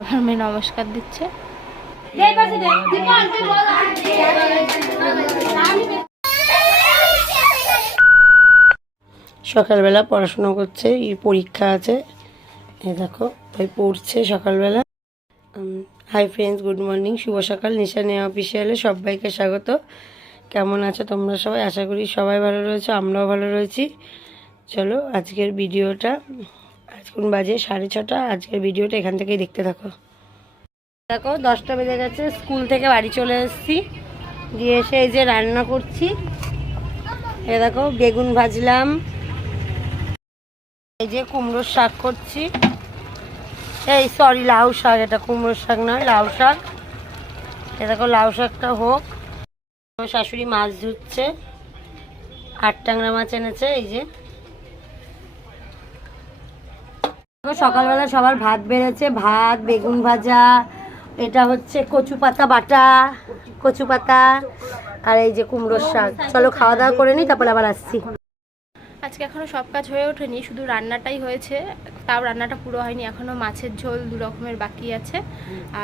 আমার মেয়ে নমস্কার দিচ্ছে। সকালবেলা পড়াশোনা করছে এই পরীক্ষা আছে। এ দেখো তাই পড়ছে সকালবেলা। হাই ফ্রেন্ডস গুড মর্নিং শুভ সকাল নিশা নেওয়া অফিসিয়ালে সবাইকে স্বাগত। কেমন আছো তোমরা সবাই? আশা করি সবাই ভালো রয়েছে আমরাও ভালো রয়েছি। চলো আজকের ভিডিওটা আজকুন বাজে সাড়ে ছটা। আজকের ভিডিওটা এখান থেকেই দেখতে থাকো। দেখো, দশটা বেজে গেছে, স্কুল থেকে বাড়ি চলে এসেছি। দিয়ে এসে এই যে রান্না করছি। এ দেখো, বেগুন ভাজলাম। এই যে কুমড়োর শাক করছি। এই সরি লাউ শাক, এটা কুমড়োর শাক নয়, লাউ শাক। এ দেখো, লাউ শাকটা হোক। শাশুড়ি মাছ ধুচ্ছে। আট ট্যাংরা মাছ এনেছে, এই যে। দেখো, সকালবেলা সবার ভাত বেড়েছে ভাত বেগুন ভাজা এটা হচ্ছে কচু পাতা বাটা কচু পাতা আর এই যে কুমড়োর শাক। চলো খাওয়া দাওয়া করে নিই তারপরে আবার আসছি। আজকে এখনও সব কাজ হয়ে ওঠেনি শুধু রান্নাটাই হয়েছে তাও রান্নাটা পুরো হয়নি এখনও মাছের ঝোল দু রকমের বাকি আছে।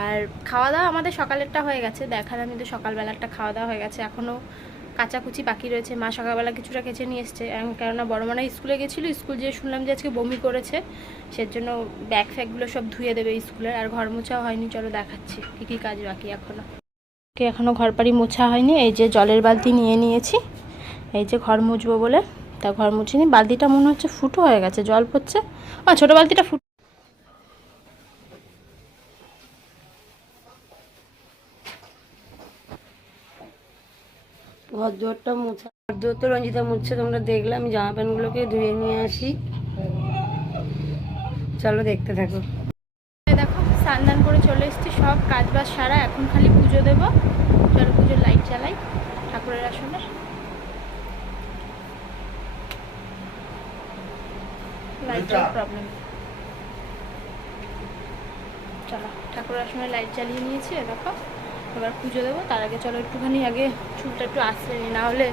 আর খাওয়া দাওয়া আমাদের সকালেরটা হয়ে গেছে দেখার আমি তো সকালবেলাটা খাওয়া দাওয়া হয়ে গেছে এখনও কাচাকুচি বাকি রয়েছে। মা সকালবেলা কিছুটা কেচে নিয়ে এসছে। কেননা বড় মানা স্কুলে গেছিল, স্কুল যেয়ে শুনলাম যে আজকে বমি করেছে, সেজন্য ব্যাগ ফ্যাগগুলো সব ধুয়ে দেবে স্কুলের আর ঘর মোছাও হয়নি, চলো দেখাচ্ছি কী কী কাজ বাকি এখনও। এখনও ঘর বাড়ি মোছা হয়নি, এই যে জলের বালতি নিয়ে নিয়েছি। এই যে ঘর মুছবো বলে, তা ঘর মুছিনি বালতিটা মনে হচ্ছে ফুটো হয়ে গেছে, জল পড়ছে। ও, ছোটো বালতিটা ফুটো ঘর দুয়ারটা মুছা। ঘর দুয়ার তো রঞ্জিতা মুছছে তোমরা দেখলে আমি জামা প্যান্টগুলোকে ধুয়ে নিয়ে আসি। চলো দেখতে থাকো। দেখো স্নান করে চলে এসেছি সব কাজ বাজ সারা এখন খালি পুজো দেব। চলো পুজোর লাইট চালাই ঠাকুরের আসনে। লাইটের প্রবলেম চলো ঠাকুরের আসনে লাইট জ্বালিয়ে নিয়েছি দেখো। এবার পুজো দেবো। তার আগে চলো একটুখানি আগে চুলটা একটু আসলে নি না হলে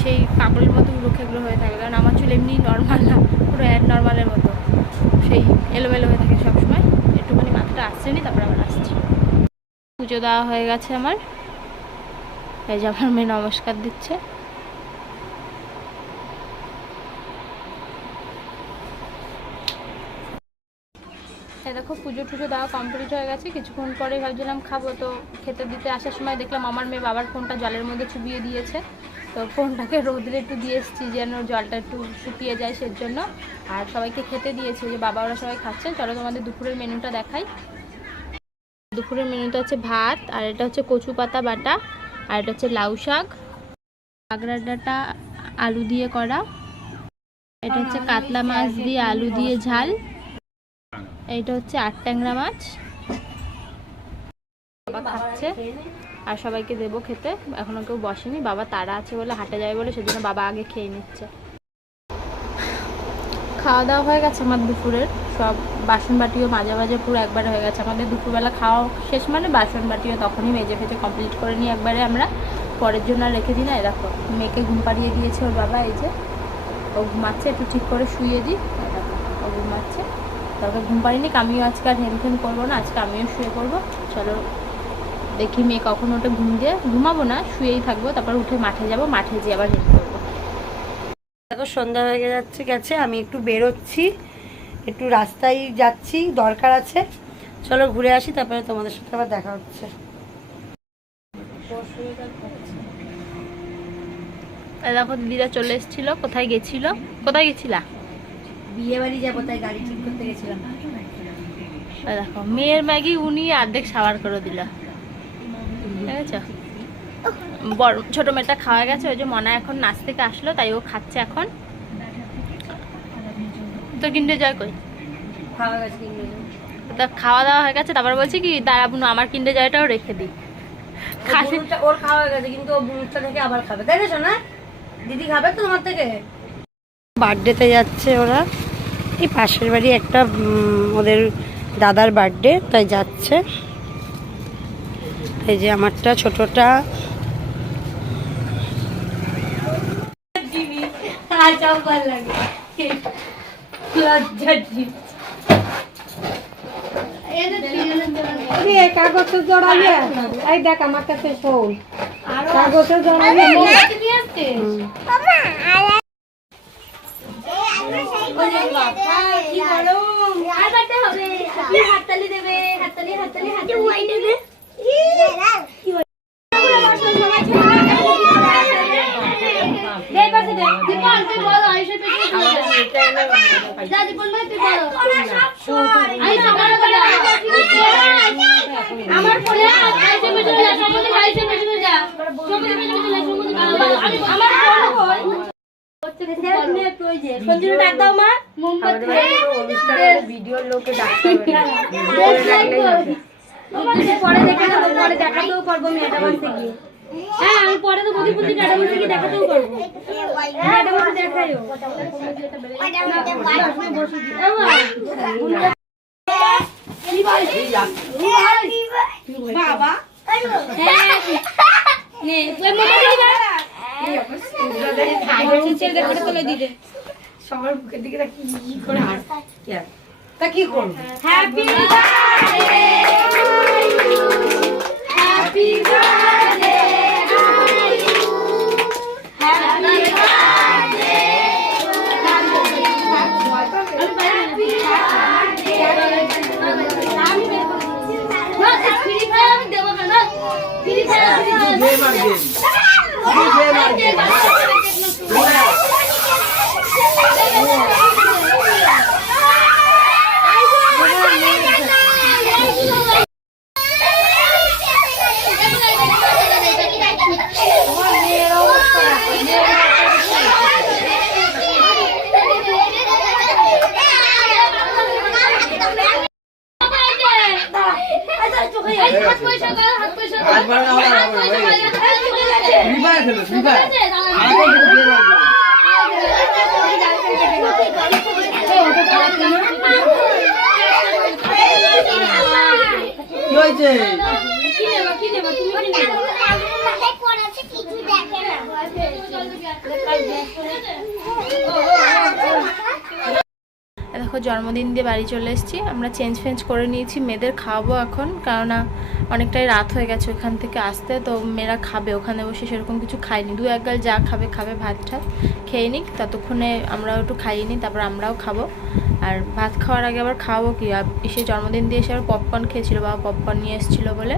সেই পাগলের মতো রুখেগুলো হয়ে থাকে। কারণ আমার চুল এমনি নর্মাল না, পুরো অ্যাড নর্মালের মতো। সেই এলোমেলো হয়ে থাকে সবসময়। একটুখানি মাথাটা আসছে নি তারপর আবার আসছি। পুজো দেওয়া হয়ে গেছে আমার। এই যে আমার মেয়ে নমস্কার দিচ্ছে এই দেখো পুজো টুজো দেওয়া কমপ্লিট হয়ে গেছে। কিছুক্ষণ পরে ভাবছিলাম খাব তো খেতে দিতে আসার সময় দেখলাম আমার মেয়ে বাবার ফোনটা জলের মধ্যে চুবিয়ে দিয়েছে। তো ফোনটাকে রোদ্রে একটু দিয়ে এসেছি যেন জলটা একটু শুকিয়ে যায় সের জন্য আর সবাইকে খেতে দিয়েছে যে বাবা ওরা সবাই খাচ্ছে। চলো তোমাদের দুপুরের মেনুটা দেখাই। দুপুরের মেনুটা হচ্ছে ভাত আর এটা হচ্ছে কচু পাতা বাটা আর এটা হচ্ছে লাউ শাক। আগড়ার ডাঁটা আলু দিয়ে করা। এটা হচ্ছে কাতলা মাছ দিয়ে আলু দিয়ে ঝাল। এইটা হচ্ছে আট ট্যাংরা মাছ। বাবা খাচ্ছে, আর সবাইকে দেবো খেতে। এখনও কেউ বসেনি। বাবা তারা আছে বলে হাটে যাবে বলে সেজন্য বাবা আগে খেয়ে নিচ্ছে। খাওয়া দাওয়া হয়ে গেছে আমার দুপুরের। সব বাসন বাটিও মাঝে মাঝে পুরো একবারে হয়ে গেছে। আমাদের দুপুরবেলা খাওয়া শেষ মানে বাসন বাটিও তখনই মেজে ফেজে কমপ্লিট করে নিই একবারে আমরা। পরের জন্য রেখে দিই না। দেখো, মেয়েকে ঘুম পাড়িয়ে দিয়েছে ওর বাবা। এই যে, ও ঘুমাচ্ছে, একটু ঠিক করে শুয়ে দিই। ও ঘুমাচ্ছে। তবে ঘুম পাড়িনি আমিও আজকে আর হেমফেম করব না আজকে আমিও শুয়ে পড়ব। চলো দেখি মেয়ে কখন ওটা ঘুম দিয়ে। ঘুমাবো না শুয়েই থাকব তারপর উঠে মাঠে যাব মাঠে যেয়ে আবার হেল্প করব। দেখো সন্ধ্যা হয়ে যাচ্ছে গেছে আমি একটু বেরোচ্ছি একটু রাস্তায় যাচ্ছি দরকার আছে। চলো ঘুরে আসি তারপরে তোমাদের সাথে আবার দেখা হচ্ছে। এই দেখো দিদিরা চলে এসেছিল কোথায় গেছিল? কোথায় গেছিলা? বিয়ে বাড়ি যাব তাই গাড়ি ঠিক করতে গেছিলাম। দেখো মেয়ের ম্যাগি উনি অর্ধেক সাবার করে দিল। ঠিক আছে? বড় ছোট মেয়েটা খাওয়া গেছে ওই যে মনা এখন নাচ থেকে আসলো তাই ও খাচ্ছে এখন। তো কিনতে যায় কই? খাওয়া গেছে তা খাওয়া দাওয়া হয়ে গেছে তারপর বলছি কি দাঁড়া বুনু আমার কিনতে জয়টাও রেখে দিই ওর খাওয়া হয়ে গেছে কিন্তু ও বুনুরটা থেকে আবার খাবে। তাই না দিদি খাবে তো তোমার থেকে? বার্থডেতে যাচ্ছে ওরা। এই পাশের বাড়ি একটা ওদের দাদার বার্থডে তাই যাচ্ছে। এই যে আমারটা ছোটটা। এই দেখ আমার কাছে কাগজের জড়াইয়া হাততালি হাততালি হাততালি আমার ফোনে আমার সঞ্জুর ডাক দাও মা। মোমবাতি। ভিডিওর লোকে ডাকতে পরে দেখে নেব পরে দেখাতেও পারব মেয়েটা বানতে গিয়ে। হ্যাঁ আমি পরে তো গতি প্রতি ডাটা বানতে গিয়ে দেখাতেও পারব। ডাটা বানতে দেখাইও বাবা। নে তুই মোমবাতি ছেড়ে দেখে তোলে দিতে সবার বুকের দিকে তাকি কি করে আর তা কি করব? হ্যাপি ফ্রি ফায়ার আমি দেবো কেন ফ্রি ফায়ার হাত পয়সা কর হাত পয়সা কর হাত বাড়ানো হবে না, হাত পয়সা কর, হাত পয়সা কর। ফ্রি ফায়ার খেলো ফ্রি ফায়ার ঠিক আছে, দাঁড়াও। আগে কিন্তু দিয়ে মারবে কি হয়েছে? কি নেবা কি নেবা তুমি কি নেবা দেখো, জন্মদিন দিয়ে বাড়ি চলে এসেছি। আমরা চেঞ্জ ফেঞ্জ করে নিয়েছি, মেয়েদের খাওয়াবো এখন, কেননা অনেকটাই রাত হয়ে গেছে ওখান থেকে আসতে, তো মেয়েরা খাবে ওখানে বসে, সেরকম কিছু খায়নি। দু এক গাল যা খাবে খাবে, ভাত ঠাত খেয়ে নিক, ততক্ষণে আমরাও একটু খাইয়ে নিই, তারপর আমরাও খাব। আর ভাত খাওয়ার আগে আবার খাওয়াবো কি? আর এসে জন্মদিন দিয়ে এসে আবার পপকর্ন খেয়েছিলো, বাবা পপকর্ন নিয়ে এসেছিল বলে।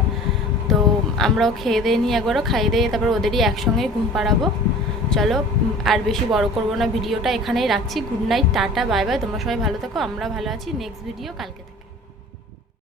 তো আমরাও খেয়ে দিয়ে নিই একবারও, খাইয়ে দিয়ে তারপর ওদেরই একসঙ্গেই ঘুম পাড়াবো। চলো আর বেশি বড় করব না ভিডিওটা, এখানেই রাখছি। Good night tata bye bye তোমরা সবাই ভালো থাকো, আমরা ভালো আছি নেক্সট ভিডিও কালকে